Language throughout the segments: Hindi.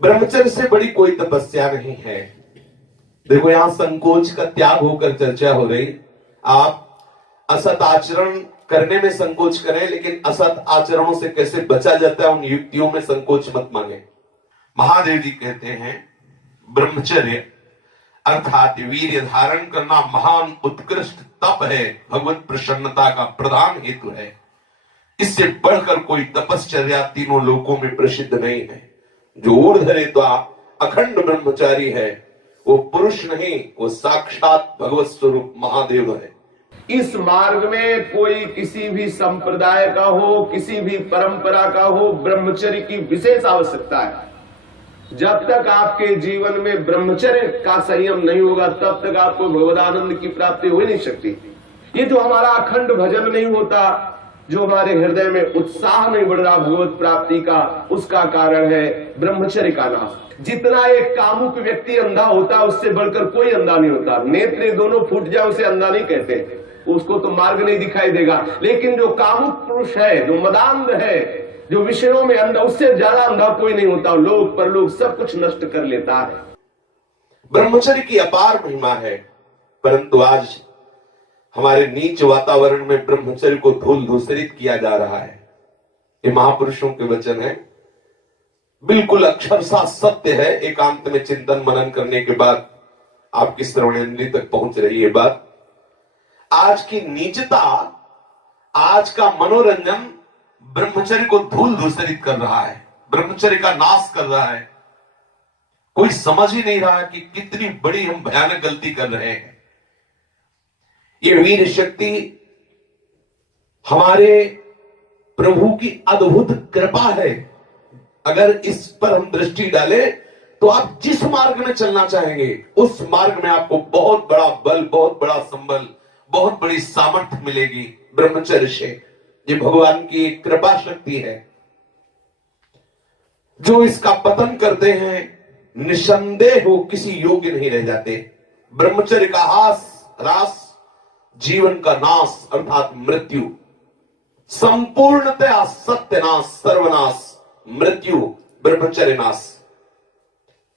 ब्रह्मचर्य से बड़ी कोई तपस्या नहीं है। देखो, यहां संकोच का त्याग होकर चर्चा हो रही। आप असत आचरण करने में संकोच करें, लेकिन असत आचरणों से कैसे बचा जाता है उन युक्तियों में संकोच मत मांगे। महादेव जी कहते हैं ब्रह्मचर्य अर्थात वीर्य धारण करना महान उत्कृष्ट तप है, भगवत प्रसन्नता का प्रधान हेतु है। इससे बढ़कर कोई तपश्चर्या तीनों लोकों में प्रसिद्ध नहीं है। जो ऊर्ध्वरेत्वा अखंड ब्रह्मचारी है वो पुरुष नहीं, वो साक्षात भगवत स्वरूप महादेव है। इस मार्ग में कोई किसी भी संप्रदाय का हो, किसी भी परंपरा का हो, ब्रह्मचर्य की विशेष आवश्यकता है। जब तक आपके जीवन में ब्रह्मचर्य का संयम नहीं होगा तब तक आपको भगवदानंद की प्राप्ति हो ही नहीं सकती। ये जो हमारा अखंड भजन नहीं होता, जो हमारे हृदय में उत्साह नहीं बढ़ रहा भगवत प्राप्ति का, उसका कारण है ब्रह्मचर्य का नाश। जितना एक कामुक व्यक्ति अंधा होता है उससे बढ़कर कोई अंधा नहीं होता। नेत्र दोनों फूट जाए उसे अंधा नहीं कहते, उसको तो मार्ग नहीं दिखाई देगा। लेकिन जो कामुक पुरुष है, जो मदांध है, जो विषयों में अंधा, उससे ज्यादा अंधा कोई नहीं होता। लोक परलोक सब कुछ नष्ट कर लेता है। ब्रह्मचर्य की अपार महिमा है, परंतु आज हमारे नीच वातावरण में ब्रह्मचर्य को धूल धूसरित किया जा रहा है। ये महापुरुषों के वचन है, बिल्कुल अक्षरशः सत्य है। एकांत में चिंतन मनन करने के बाद आपकी श्रवणेंद्रिय तक पहुंच रही है बात। आज की नीचता, आज का मनोरंजन ब्रह्मचर्य को धूल धूसरित कर रहा है, ब्रह्मचर्य का नाश कर रहा है। कोई समझ ही नहीं रहा कि कितनी बड़ी हम भयानक गलती कर रहे हैं। ये वीर शक्ति हमारे प्रभु की अद्भुत कृपा है। अगर इस पर हम दृष्टि डालें तो आप जिस मार्ग में चलना चाहेंगे उस मार्ग में आपको बहुत बड़ा बल, बहुत बड़ा संबल, बहुत बड़ी सामर्थ्य मिलेगी ब्रह्मचर्य से। ये भगवान की कृपा शक्ति है। जो इसका पतन करते हैं निसंदेह वो किसी योग्य नहीं रह जाते। ब्रह्मचर्य का ह्रास जीवन का नाश अर्थात मृत्यु, संपूर्णतया सत्यनाश, सर्वनाश, मृत्यु, ब्रह्मचर्य नाश,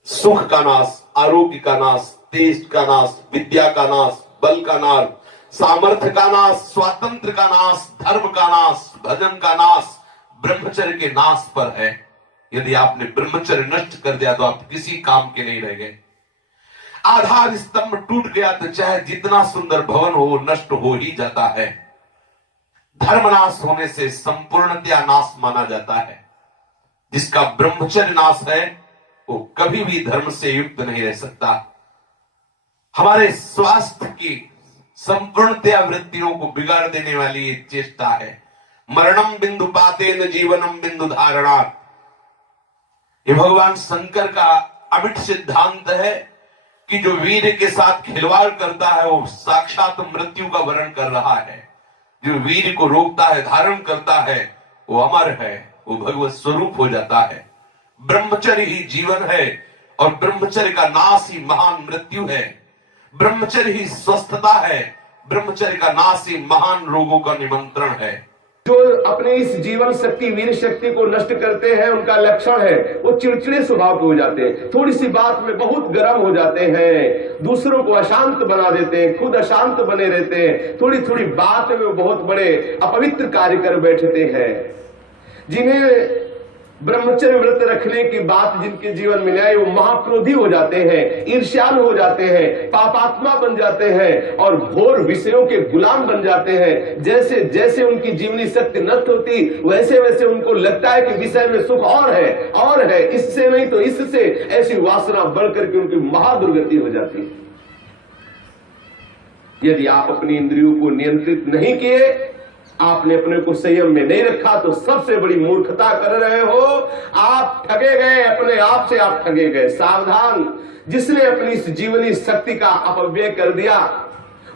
सुख का नाश, आरोग्य का नाश, तेज का नाश, विद्या का नाश, बल का नाश, सामर्थ्य का नाश, स्वातंत्र का नाश, धर्म का नाश, भजन का नाश ब्रह्मचर्य के नाश पर है। यदि आपने ब्रह्मचर्य नष्ट कर दिया तो आप किसी काम के नहीं रह गए। आधार स्तंभ टूट गया तो चाहे जितना सुंदर भवन हो नष्ट हो ही जाता है। धर्मनाश होने से संपूर्णतया नाश माना जाता है। जिसका ब्रह्मचर्य नाश है वो कभी भी धर्म से युक्त नहीं रह सकता। हमारे स्वास्थ्य की संपूर्णतया वृत्तियों को बिगाड़ देने वाली ये चेष्टा है। मरणम बिंदु पातेन जीवनम बिंदु धारणात्। ये भगवान शंकर का अमिट सिद्धांत है कि जो वीर के साथ खिलवाड़ करता है वो साक्षात मृत्यु का वर्ण कर रहा है। जो वीर को रोकता है, धारण करता है, वो अमर है, वो भगवत स्वरूप हो जाता है। ब्रह्मचर्य ही जीवन है और ब्रह्मचर्य का नाश ही महान मृत्यु है। ब्रह्मचर्य ही स्वस्थता है, ब्रह्मचर्य का नाश ही महान रोगों का निमंत्रण है। जो अपने इस जीवन शक्ति, वीर शक्ति को नष्ट करते हैं उनका लक्षण है वो चिड़चिड़े स्वभाव के हो जाते हैं। थोड़ी सी बात में बहुत गर्म हो जाते हैं, दूसरों को अशांत बना देते हैं, खुद अशांत बने रहते हैं। थोड़ी थोड़ी बात में वो बहुत बड़े अपवित्र कार्य कर बैठते हैं। जिन्हें ब्रह्मचर्य व्रत रखने की बात जिनके जीवन में आए वो महाक्रोधी हो जाते हैं, ईर्ष्यालु हो जाते हैं, पापात्मा बन जाते हैं और घोर विषयों के गुलाम बन जाते हैं। जैसे जैसे उनकी जीवनी शक्ति नष्ट होती वैसे वैसे उनको लगता है कि विषय में सुख और है, इससे नहीं तो इससे, ऐसी वासना बढ़ करके उनकी महादुर्गति हो जाती है। यदि आप अपनी इंद्रियों को नियंत्रित नहीं किए, आपने अपने को संयम में नहीं रखा तो सबसे बड़ी मूर्खता कर रहे हो। आप ठगे गए, अपने आप से आप ठगे गए। सावधान, जिसने अपनी इस जीवनी शक्ति का अपव्यय कर दिया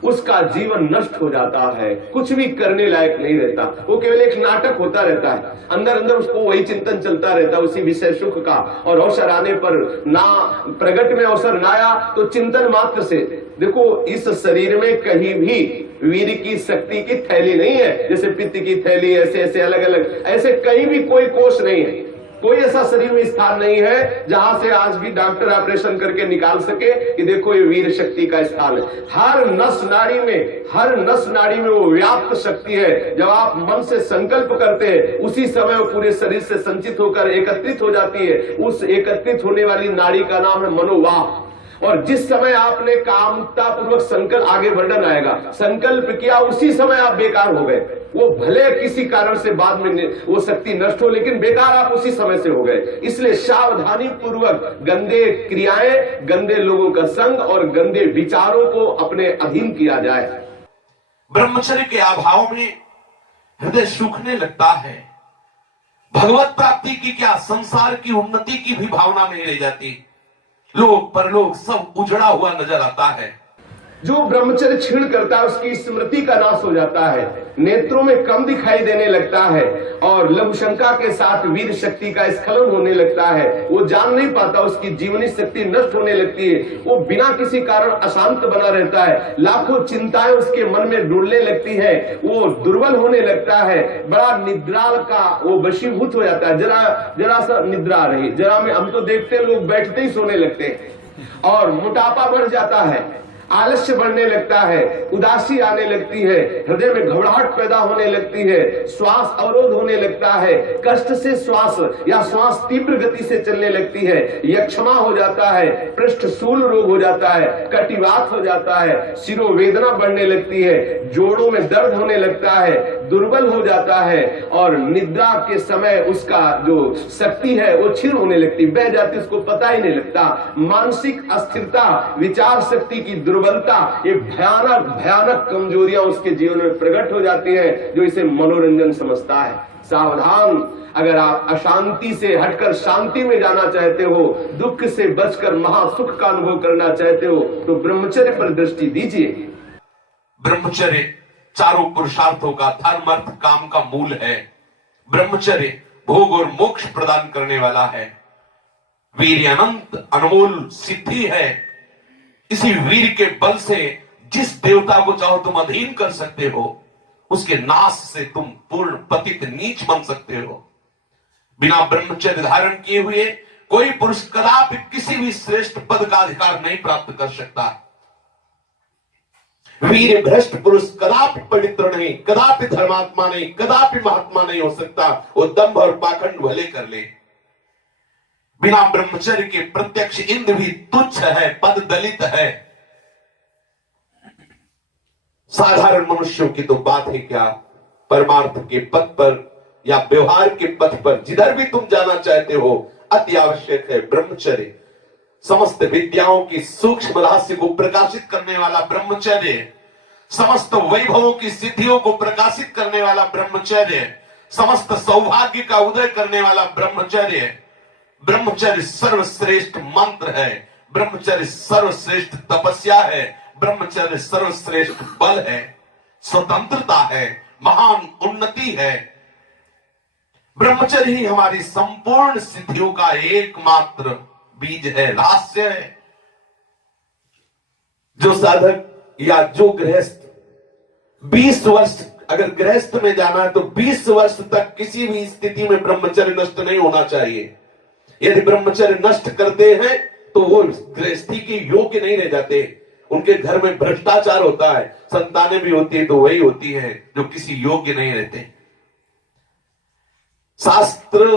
उसका जीवन नष्ट हो जाता है, कुछ भी करने लायक नहीं रहता। वो केवल एक नाटक होता रहता है, अंदर अंदर उसको वही चिंतन चलता रहता है उसी विषय सुख का। और अवसर आने पर ना प्रगट में अवसर ना आया तो चिंतन मात्र से। देखो, इस शरीर में कहीं भी वीर की शक्ति की थैली नहीं है। जैसे पित्त की थैली, ऐसे ऐसे अलग अलग, ऐसे कहीं भी कोई कोष नहीं है। कोई ऐसा शरीर में स्थान नहीं है जहां से आज भी डॉक्टर ऑपरेशन करके निकाल सके कि देखो ये वीर शक्ति का स्थान है। हर नस नाड़ी में वो व्याप्त शक्ति है। जब आप मन से संकल्प करते हैं उसी समय वो पूरे शरीर से संचित होकर एकत्रित हो जाती है। उस एकत्रित होने वाली नाड़ी का नाम है मनोवाह। और जिस समय आपने कामता पूर्वक संकल्प, आगे वर्णन आएगा, संकल्प किया उसी समय आप बेकार हो गए। वो भले किसी कारण से बाद में वो शक्ति नष्ट हो, लेकिन बेकार आप उसी समय से हो गए। इसलिए सावधानी पूर्वक गंदे क्रियाएं, गंदे लोगों का संग और गंदे विचारों को अपने अधीन किया जाए। ब्रह्मचर्य के अभाव में हृदय सूखने लगता है। भगवत प्राप्ति की क्या, संसार की उन्नति की भी भावना नहीं रह जाती। लोग परलोक सब उजड़ा हुआ नजर आता है। जो ब्रह्मचर्य छीण करता है उसकी स्मृति का नाश हो जाता है, नेत्रों में कम दिखाई देने लगता है और लघुशंका के साथ वीर शक्ति का स्खलन होने लगता है। वो जान नहीं पाता, उसकी जीवनी शक्ति नष्ट होने लगती है। वो बिना किसी कारण अशांत बना रहता है, लाखों चिंताएं उसके मन में डुलने लगती है, वो दुर्बल होने लगता है, बड़ा निद्राल का वो वशीभूत हो जाता है। जरा सा निद्रा रही, जरा में हम तो देखते हैं लोग बैठते ही सोने लगते हैं और मोटापा बढ़ जाता है, आलस्य बढ़ने लगता है, उदासी आने लगती है, हृदय में घबराहट पैदा होने लगती है, श्वास अवरोध होने लगता है, कष्ट से श्वास या श्वास तीव्र गति से चलने लगती है, यक्षमा हो जाता है, पृष्ठशूल रोग हो जाता है, कटिवात हो जाता है, शिरोवेदना बढ़ने लगती है, जोड़ों में दर्द होने लगता है, दुर्बल हो जाता है और निद्रा के समय उसका जो शक्ति है वो क्षीण होने लगती, बह जाती, उसको पता ही नहीं लगता। मानसिक अस्थिरता, विचार शक्ति की दुर्बलता, ये भयानक भयानक कमजोरियां उसके जीवन में प्रकट हो जाती है, जो इसे मनोरंजन समझता है। सावधान, अगर आप अशांति से हटकर शांति में जाना चाहते हो, दुख से बचकर महासुख का अनुभव करना चाहते हो, तो ब्रह्मचर्य पर दृष्टि दीजिए। ब्रह्मचर्य चारों पुरुषार्थों का, धर्म अर्थ काम का मूल है। ब्रह्मचर्य भोग और मोक्ष प्रदान करने वाला है। वीर अनंत अनमोल सिद्धि है। इसी वीर के बल से जिस देवता को चाहो तुम अधीन कर सकते हो, उसके नाश से तुम पूर्ण पतित नीच बन सकते हो। बिना ब्रह्मचर्य धारण किए हुए कोई पुरुष कदापि किसी भी श्रेष्ठ पद का अधिकार नहीं प्राप्त कर सकता। वीर भ्रष्ट पुरुष कदापि पवित्र नहीं, कदापि धर्मात्मा नहीं, कदापि महात्मा नहीं हो सकता। वो दंभ और पाखंड भले कर ले। बिना ब्रह्मचर्य के प्रत्यक्ष इंद्र भी तुच्छ है, पद दलित है। साधारण मनुष्यों की तो बात है क्या, परमार्थ के पथ पर या व्यवहार के पथ पर जिधर भी तुम जाना चाहते हो, अति आवश्यक है ब्रह्मचर्य। समस्त विद्याओं की सूक्ष्म रहस्य को प्रकाशित करने वाला ब्रह्मचर्य, समस्त वैभवों की सिद्धियों को प्रकाशित करने वाला ब्रह्मचर्य, समस्त सौभाग्य का उदय करने वाला ब्रह्मचर्य। ब्रह्मचर्य सर्वश्रेष्ठ मंत्र है, ब्रह्मचर्य सर्वश्रेष्ठ तपस्या है, ब्रह्मचर्य सर्वश्रेष्ठ बल है, स्वतंत्रता है, महान उन्नति है। ब्रह्मचर्य ही हमारी संपूर्ण सिद्धियों का एकमात्र बीज है, रहस्य है। जो साधक या जो गृहस्थ 20 वर्ष अगर गृहस्थ में जाना है तो 20 वर्ष तक किसी भी स्थिति में ब्रह्मचर्य नष्ट नहीं होना चाहिए। यदि ब्रह्मचर्य नष्ट करते हैं तो वो गृहस्थी के योग्य नहीं रह जाते। उनके घर में भ्रष्टाचार होता है, संतानें भी होती है तो वही होती है जो किसी योग्य नहीं रहते। शास्त्र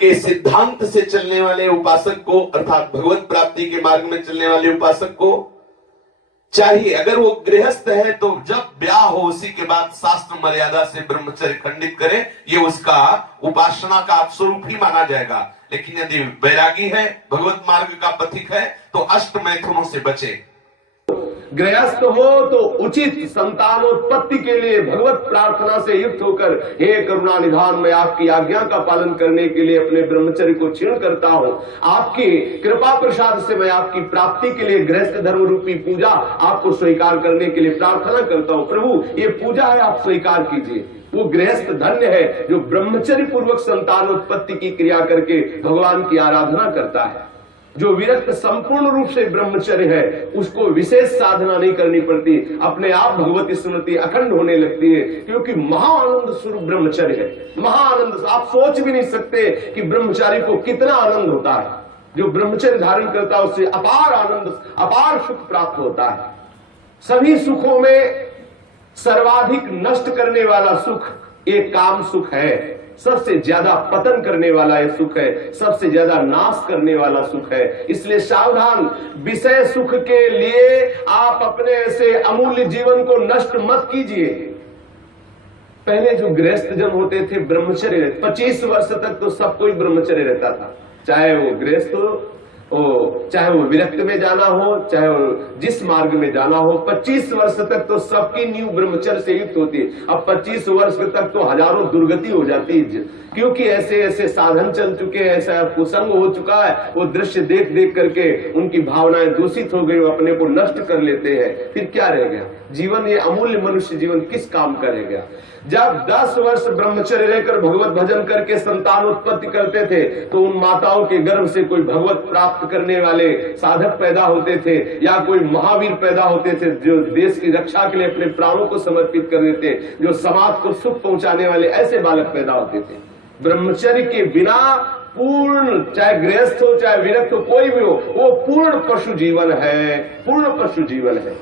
के सिद्धांत से चलने वाले उपासक को, अर्थात भगवत प्राप्ति के मार्ग में चलने वाले उपासक को चाहिए, अगर वो गृहस्थ है तो जब ब्याह हो उसी के बाद शास्त्र मर्यादा से ब्रह्मचर्य खंडित करे, ये उसका उपासना का स्वरूप ही माना जाएगा। लेकिन यदि वैरागी है, भगवत मार्ग का पथिक है, तो अष्ट मैथुनों से बचे। गृहस्थ हो तो उचित संतानोत्पत्ति के लिए भगवत प्रार्थना से युक्त होकर, हे करुणा निधान, मैं आपकी आज्ञा का पालन करने के लिए अपने ब्रह्मचर्य को क्षीण करता हूँ। आपकी कृपा प्रसाद से मैं आपकी प्राप्ति के लिए गृहस्थ धर्म रूपी पूजा आपको स्वीकार करने के लिए प्रार्थना करता हूँ। प्रभु, ये पूजा है, आप स्वीकार कीजिए। वो गृहस्थ धन्य है जो ब्रह्मचर्य पूर्वक संतानोत्पत्ति की क्रिया करके भगवान की आराधना करता है। जो विरक्त संपूर्ण रूप से ब्रह्मचर्य है उसको विशेष साधना नहीं करनी पड़ती, अपने आप भगवती स्मृति अखंड होने लगती है, क्योंकि महाआनंद स्वरूप ब्रह्मचर्य है। महाआनंद, आप सोच भी नहीं सकते कि ब्रह्मचारी को कितना आनंद होता है। जो ब्रह्मचर्य धारण करता है उससे अपार आनंद, अपार सुख प्राप्त होता है। सभी सुखों में सर्वाधिक नष्ट करने वाला सुख एक काम सुख है, सबसे ज्यादा पतन करने वाला यह सुख है, सबसे ज्यादा नाश करने वाला सुख है। इसलिए सावधान, विषय सुख के लिए आप अपने ऐसे अमूल्य जीवन को नष्ट मत कीजिए। पहले जो गृहस्थ जन होते थे ब्रह्मचर्य, 25 वर्ष तक तो सब कोई ब्रह्मचर्य रहता था, चाहे वो गृहस्थ हो, चाहे वो विरक्त में जाना हो, चाहे वो जिस मार्ग में जाना हो। 25 वर्ष तक तो सबकी नींव ब्रह्मचर्य से युक्त होती है। अब 25 वर्ष तक तो हजारों दुर्गति हो जाती है, क्योंकि ऐसे ऐसे साधन चल चुके हैं, ऐसा कुसंग हो चुका है, वो दृश्य देख देख करके उनकी भावनाएं दूषित हो गई, वो अपने को नष्ट कर लेते हैं। फिर क्या रह गया जीवन? ये अमूल्य मनुष्य जीवन किस काम का रह गया? जब 10 वर्ष ब्रह्मचर्य रहकर भगवत भजन करके संतान उत्पत्ति करते थे तो उन माताओं के गर्भ से कोई भगवत प्राप्त करने वाले साधक पैदा होते थे, या कोई महावीर पैदा होते थे जो देश की रक्षा के लिए अपने प्राणों को समर्पित कर देते, जो समाज को सुख पहुंचाने वाले ऐसे बालक पैदा होते थे। ब्रह्मचर्य के बिना पूर्ण, चाहे गृहस्थ हो चाहे विरक्त हो, कोई भी हो, वो पूर्ण पशु जीवन है, पूर्ण पशु जीवन है।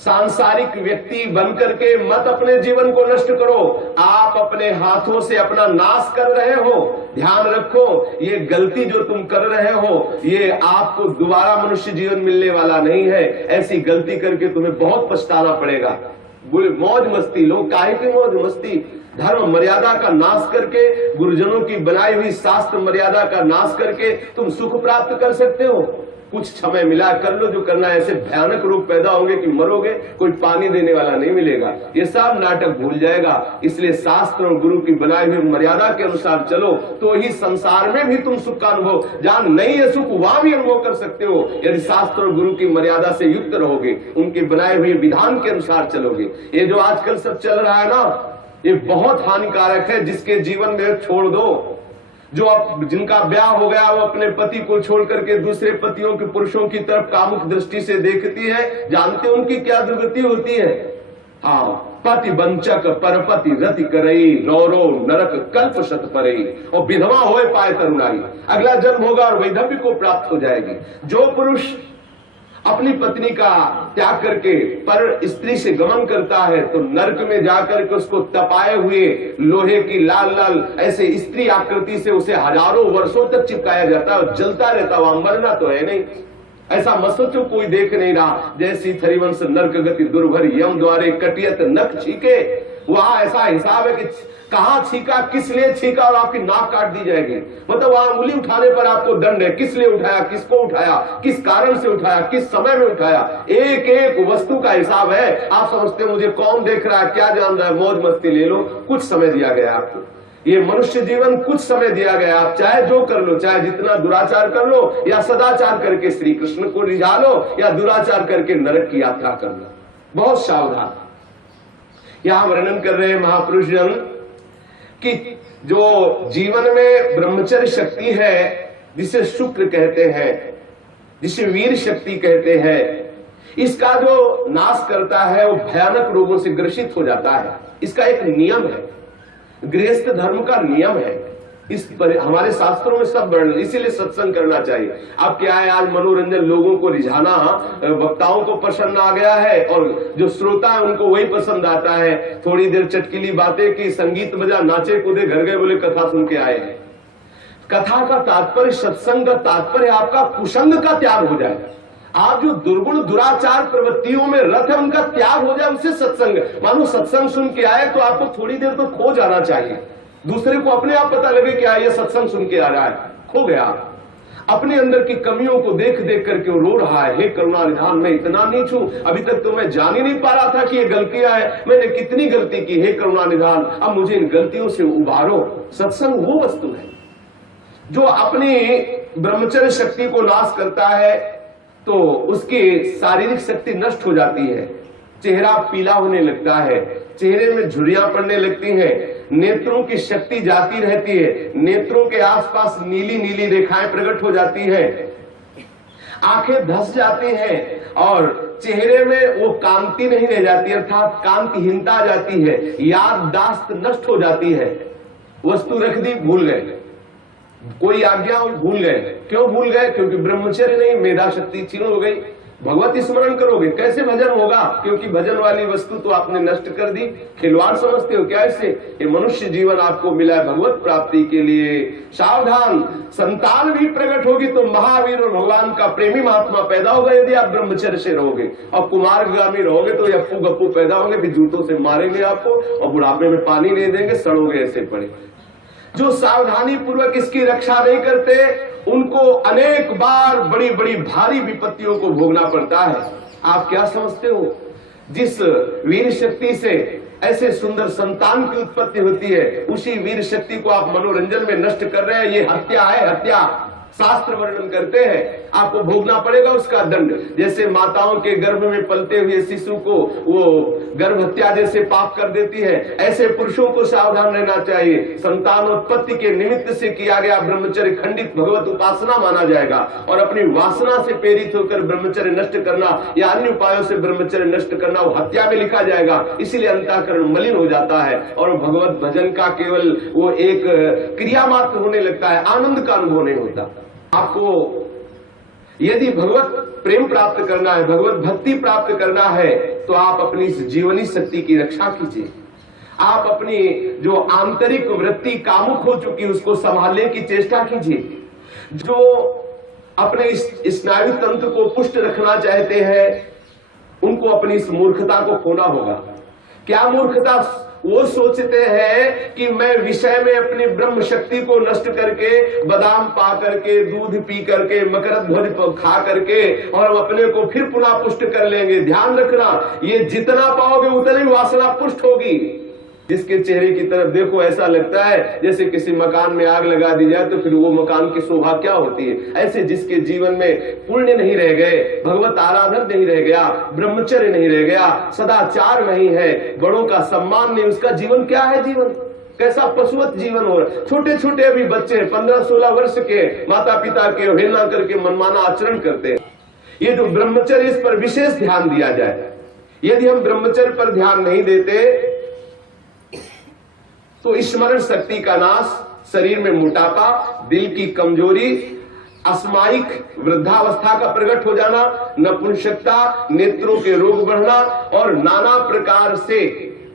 सांसारिक व्यक्ति बनकर के मत अपने जीवन को नष्ट करो, आप अपने हाथों से अपना नाश कर रहे हो। ध्यान रखो, ये गलती जो तुम कर रहे हो ये आपको दोबारा मनुष्य जीवन मिलने वाला नहीं है। ऐसी गलती करके तुम्हें बहुत पछताना पड़ेगा। मौज मस्ती, लोग काहे की मौज मस्ती? धर्म मर्यादा का नाश करके, गुरुजनों की बनाई हुई शास्त्र मर्यादा का नाश करके तुम सुख प्राप्त कर सकते हो। कुछ समय मिला, कर लो जो करना है। ऐसे भयानक रोग पैदा होंगे कि मरोगे, कोई पानी देने वाला नहीं मिलेगा। ये सब नाटक भूल जाएगा। इसलिए शास्त्र और गुरु की बनाई हुई मर्यादा के अनुसार चलो, तो ही संसार में भी तुम सुख का अनुभव, जहां नहीं है सुख वहां भी अनुभव कर सकते हो, यदि शास्त्र और गुरु की मर्यादा से युक्त रहोगे, उनके बनाए हुए विधान के अनुसार चलोगे। ये जो आजकल सब चल रहा है ना, ये बहुत हानिकारक है। जिसके जीवन में छोड़ दो, जो जिनका ब्याह हो गया वो अपने पति को छोड़ करके दूसरे पतियों के, पुरुषों की तरफ कामुक दृष्टि से देखती है, जानते हैं उनकी क्या दुर्गति होती है? हाँ, पति वंचक परपति रति करई, नौरो नरक कल्प शत परई, और विधवा होए पाए तरुणाई, अगला जन्म होगा और वैधव्य को प्राप्त हो जाएगी। जो पुरुष अपनी पत्नी का त्याग करके पर स्त्री से गमन करता है तो नरक में जाकर के उसको तपाए हुए लोहे की लाल लाल ऐसे स्त्री आकृति से उसे हजारों वर्षों तक चिपकाया जाता है, जलता रहता, वहां मरना तो है नहीं। ऐसा मत सोचो कोई देख नहीं रहा। जैसी थरिवंश नरक गति दुर्भर यम द्वारे कटियत नख छीके, वहां ऐसा हिसाब है कि कहां छीका, किस लिए छीका, और आपकी नाक काट दी जाएगी। मतलब वहां उंगली उठाने पर आपको दंड है, किस लिए उठाया, किसको उठाया, किस कारण से उठाया, किस समय में उठाया, एक एक वस्तु का हिसाब है। आप समझते मुझे कौन देख रहा है, क्या जान रहा है, मौज मस्ती ले लो। कुछ समय दिया गया आपको, ये मनुष्य जीवन कुछ समय दिया गया। आप चाहे जो कर लो, चाहे जितना दुराचार कर लो, या सदाचार करके श्री कृष्ण को रिझा लो, या दुराचार करके नरक की यात्रा कर लो। बहुत सावधान। यहां वर्णन कर रहे महापुरुष जन कि जो जीवन में ब्रह्मचर्य शक्ति है, जिसे शुक्र कहते हैं, जिसे वीर शक्ति कहते हैं, इसका जो नाश करता है वो भयानक रोगों से ग्रसित हो जाता है। इसका एक नियम है, गृहस्थ धर्म का नियम है। इस पर हमारे शास्त्रों में सब वर्णन, इसीलिए सत्संग करना चाहिए। अब क्या है, आज मनोरंजन, लोगों को रिझाना, वक्ताओं को पसंद आ गया है, और जो श्रोता है उनको वही पसंद आता है। थोड़ी देर चटकीली बातें की, संगीत बजा, नाचे कूदे, घर गए, बोले कथा सुन के आए हैं। कथा का तात्पर्य, सत्संग का तात्पर्य आपका कुसंग का त्याग हो जाए। आप जो दुर्गुण दुराचार प्रवृत्तियों में रत है उनका त्याग हो जाए, उससे सत्संग। मानो सत्संग सुन के आए तो आपको थोड़ी देर तो खो जाना चाहिए। दूसरे को अपने आप पता लगे कि ये सत्संग सुन के आ रहा है, खो गया। अपने अंदर की कमियों को देख देख करके वो रो रहा है, हे करुणा निधान, मैं इतना नीच हूं, अभी तक तो मैं जान ही नहीं पा रहा था कि ये गलतियां हैं, मैंने कितनी गलती की, हे करुणा निधान, अब मुझे इन गलतियों से उबारो। सत्संग वो वस्तु है जो अपनी ब्रह्मचर्य शक्ति को नाश करता है, तो उसकी शारीरिक शक्ति नष्ट हो जाती है। चेहरा पीला होने लगता है, चेहरे में झुर्रियां पड़ने लगती हैं, नेत्रों की शक्ति जाती रहती है, नेत्रों के आसपास नीली नीली रेखाएं प्रकट हो जाती है, आंखें धस जाती हैं और चेहरे में वो कांति नहीं रह जाती, अर्थात कांतिहीनता आ जाती है, याददाश्त नष्ट हो जाती है। वस्तु रख दी, भूल गए, कोई आज्ञा भूल गए। क्यों भूल गए? क्योंकि ब्रह्मचर्य नहीं, मेधा शक्ति क्षीण हो गई। भगवत स्मरण करोगे, कैसे भजन होगा? क्योंकि भजन वाली वस्तु तो आपने नष्ट कर दी। खिलवाड़ समझते हो क्या इससे? ये मनुष्य जीवन आपको मिला है भगवत प्राप्ति के लिए। सावधान, संतान भी प्रकट होगी तो महावीर और भगवान का प्रेमी महात्मा पैदा होगा यदि आप ब्रह्मचर्य से रहोगे। और कुमारगामी रहोगे तो अप्पू गप्पू पैदा होंगे, फिर जूतों से मारेंगे आपको और बुढ़ापे में पानी नहीं देंगे, सड़ोगे ऐसे पड़े। जो सावधानी पूर्वक इसकी रक्षा नहीं करते उनको अनेक बार बड़ी बड़ी भारी विपत्तियों को भोगना पड़ता है। आप क्या समझते हो? जिस वीर शक्ति से ऐसे सुंदर संतान की उत्पत्ति होती है, उसी वीर शक्ति को आप मनोरंजन में नष्ट कर रहे हैं। ये हत्या है, हत्या। शास्त्र वर्णन करते हैं आपको भोगना पड़ेगा उसका दंड। जैसे माताओं के गर्भ में पलते हुए शिशु को वो गर्भ हत्या जैसे पाप कर देती है, ऐसे पुरुषों को सावधान रहना चाहिए। संतानोत्पत्ति के निमित्त से किया गया ब्रह्मचर्य खंडित भगवत उपासना माना जाएगा और अपनी वासना से प्रेरित होकर ब्रह्मचर्य नष्ट करना या अन्य उपायों से ब्रह्मचर्य नष्ट करना वो हत्या में लिखा जाएगा। इसीलिए अंतःकरण मलिन हो जाता है और भगवत भजन का केवल वो एक क्रिया मात्र होने लगता है, आनंद का अनुभव नहीं होता। आपको यदि भगवत प्रेम प्राप्त करना है, भगवत भक्ति प्राप्त करना है तो आप अपनी इस जीवनी शक्ति की रक्षा कीजिए। आप अपनी जो आंतरिक वृत्ति कामुक हो चुकी है उसको संभालने की चेष्टा कीजिए। जो अपने इस स्नायु तंत्र को पुष्ट रखना चाहते हैं उनको अपनी इस मूर्खता को खोना होगा। क्या मूर्खता? वो सोचते हैं कि मैं विषय में अपनी ब्रह्म शक्ति को नष्ट करके, बादाम पा करके, दूध पी करके, मकरंद ध्वज खा करके और अपने को फिर पुनः पुष्ट कर लेंगे। ध्यान रखना, ये जितना पाओगे उतनी वासना पुष्ट होगी। जिसके चेहरे की तरफ देखो ऐसा लगता है जैसे किसी मकान में आग लगा दी जाए तो फिर वो मकान की शोभा क्या होती है। ऐसे जिसके जीवन में पुण्य नहीं रह गए, भगवत आराधन नहीं रह गया, ब्रह्मचर्य नहीं रह गया, सदाचार नहीं है, बड़ों का सम्मान नहीं, उसका जीवन क्या है? जीवन कैसा पशुवत जीवन हो रहा है। छोटे छोटे अभी बच्चे 15-16 वर्ष के माता पिता के अवहेलना करके मनमाना आचरण करते हैं। ये जो ब्रह्मचर्य, इस पर विशेष ध्यान दिया जाए। यदि हम ब्रह्मचर्य पर ध्यान नहीं देते तो स्मरण शक्ति का नाश, शरीर में मोटापा, दिल की कमजोरी, अस्मायिक वृद्धावस्था का प्रकट हो जाना, नपुंसकता, नेत्रों के रोग बढ़ना और नाना प्रकार से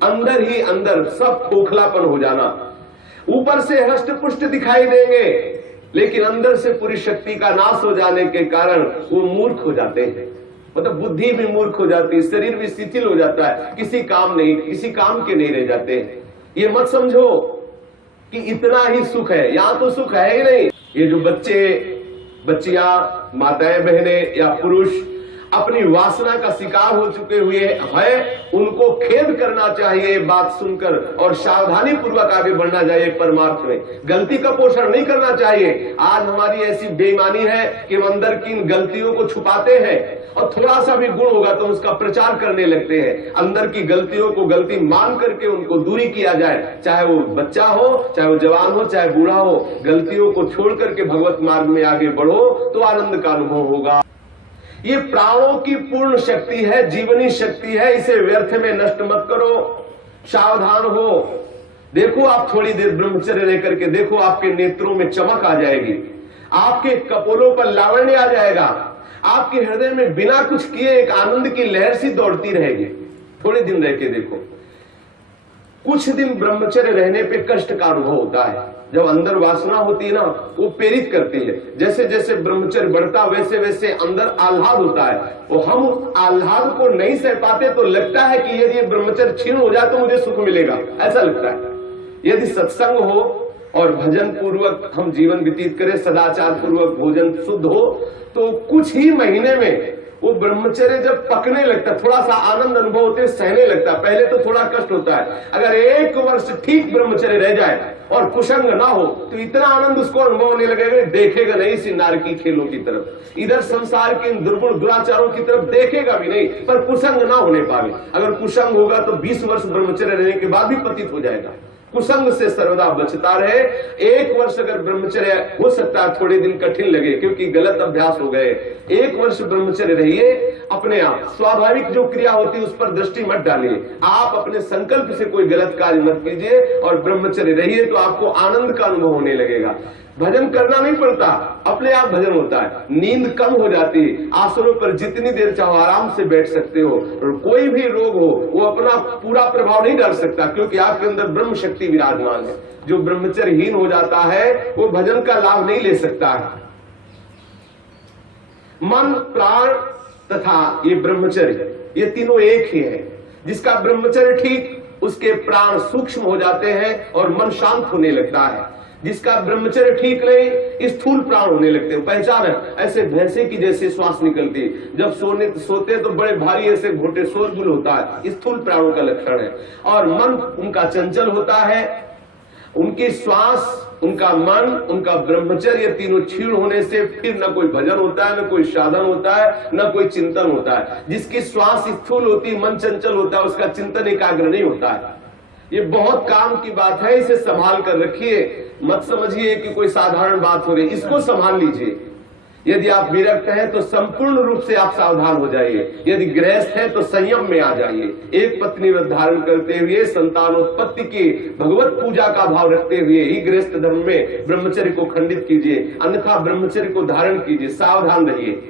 अंदर ही अंदर सब खोखलापन हो जाना। ऊपर से हष्ट पुष्ट दिखाई देंगे लेकिन अंदर से पूरी शक्ति का नाश हो जाने के कारण वो मूर्ख हो जाते हैं। मतलब बुद्धि भी मूर्ख हो जाती है, शरीर भी शिथिल हो जाता है, किसी काम के नहीं रह जाते हैं। ये मत समझो कि इतना ही सुख है, यहां तो सुख है ही नहीं। ये जो बच्चे, बच्चियां, माताएं, बहनें या पुरुष अपनी वासना का शिकार हो चुके हुए हैं, उनको खेद करना चाहिए बात सुनकर और सावधानी पूर्वक आगे बढ़ना चाहिए परमार्थ में। गलती का पोषण नहीं करना चाहिए। आज हमारी ऐसी बेईमानी है कि हम अंदर की इन गलतियों को छुपाते हैं और थोड़ा सा भी गुण होगा तो उसका प्रचार करने लगते हैं। अंदर की गलतियों को गलती मान करके उनको दूरी किया जाए, चाहे वो बच्चा हो, चाहे वो जवान हो, चाहे बूढ़ा हो। गलतियों को छोड़ करके भगवत मार्ग में आगे बढ़ो तो आनंद का अनुभव होगा। ये प्राणों की पूर्ण शक्ति है, जीवनी शक्ति है, इसे व्यर्थ में नष्ट मत करो। सावधान हो। देखो आप थोड़ी देर ब्रह्मचर्य रह करके देखो, आपके नेत्रों में चमक आ जाएगी, आपके कपोलों पर लावण्य आ जाएगा, आपके हृदय में बिना कुछ किए एक आनंद की लहर सी दौड़ती रहेगी। थोड़े दिन रह के देखो। कुछ दिन ब्रह्मचर्य रहने पे कष्ट का अनुभव होता है। जब अंदर वासना होती है ना, वो प्रेरित करती है। जैसे जैसे ब्रह्मचर्य बढ़ता वैसे वैसे अंदर आह्लाद होता है। वो हम आह्लाद को नहीं सह पाते तो लगता है कि यदि ब्रह्मचर्य क्षीण हो जाए तो मुझे सुख मिलेगा, ऐसा लगता है। यदि सत्संग हो और भजन पूर्वक हम जीवन व्यतीत करें, सदाचार पूर्वक भोजन शुद्ध हो, तो कुछ ही महीने में वो ब्रह्मचर्य जब पकने लगता है, थोड़ा सा आनंद अनुभव होते सहने लगता है, पहले तो थोड़ा कष्ट होता है। अगर 1 वर्ष ठीक ब्रह्मचर्य रह जाए और कुसंग ना हो तो इतना आनंद उसको अनुभव होने लगेगा, देखेगा नहीं इसी नारकी खेलों की तरफ, इधर संसार के इन दुर्गुण दुराचारों की तरफ देखेगा भी नहीं, पर कुसंग ना होने पावे। अगर कुसंग होगा तो 20 वर्ष ब्रह्मचर्य रहने के बाद भी पतित हो जाएगा। कुसंग से सर्वदा बचता रहे। 1 वर्ष अगर ब्रह्मचर्य हो सकता है, थोड़े दिन कठिन लगे क्योंकि गलत अभ्यास हो गए, 1 वर्ष ब्रह्मचर्य रहिए। अपने आप स्वाभाविक जो क्रिया होती है उस पर दृष्टि मत डालिए, आप अपने संकल्प से कोई गलत कार्य मत कीजिए और ब्रह्मचर्य रहिए, तो आपको आनंद का अनुभव होने लगेगा। भजन करना नहीं पड़ता, अपने आप भजन होता है। नींद कम हो जाती है, आसनों पर जितनी देर चाहो आराम से बैठ सकते हो, और कोई भी रोग हो वो अपना पूरा प्रभाव नहीं डाल सकता, क्योंकि आपके अंदर ब्रह्म शक्ति विराजमान है। जो ब्रह्मचर्यहीन हो जाता है वो भजन का लाभ नहीं ले सकता है। मन, प्राण तथा ये ब्रह्मचर्य, ये तीनों एक ही है। जिसका ब्रह्मचर्य ठीक, उसके प्राण सूक्ष्म हो जाते हैं और मन शांत होने लगता है। जिसका ब्रह्मचर्य ठीक नहीं, स्थूल प्राण होने लगते हैं। पहचान है, ऐसे भैंसे की जैसे श्वास निकलती, जब सोते तो बड़े भारी ऐसे घोटे शोरगुल होता है, स्थूल प्राणों का लक्षण है। और मन उनका चंचल होता है, उनकी श्वास, उनका मन, उनका ब्रह्मचर्य, तीनों क्षीण होने से फिर न कोई भजन होता है, न कोई साधन होता है, न कोई चिंतन होता है। जिसकी श्वास स्थूल होती, मन चंचल होता है, उसका चिंतन एकाग्र नहीं होता है। ये बहुत काम की बात है, इसे संभाल कर रखिए। मत समझिए कि कोई साधारण बात हो रही, इसको संभाल लीजिए। यदि आप विरक्त हैं तो संपूर्ण रूप से आप सावधान हो जाइए। यदि गृहस्थ हैं तो संयम में आ जाइए। एक पत्नी व्रत धारण करते हुए, संतानोत्पत्ति की भगवत पूजा का भाव रखते हुए ही गृहस्थ धर्म में ब्रह्मचर्य को खंडित कीजिए, अन्यथा ब्रह्मचर्य को धारण कीजिए। सावधान रहिए।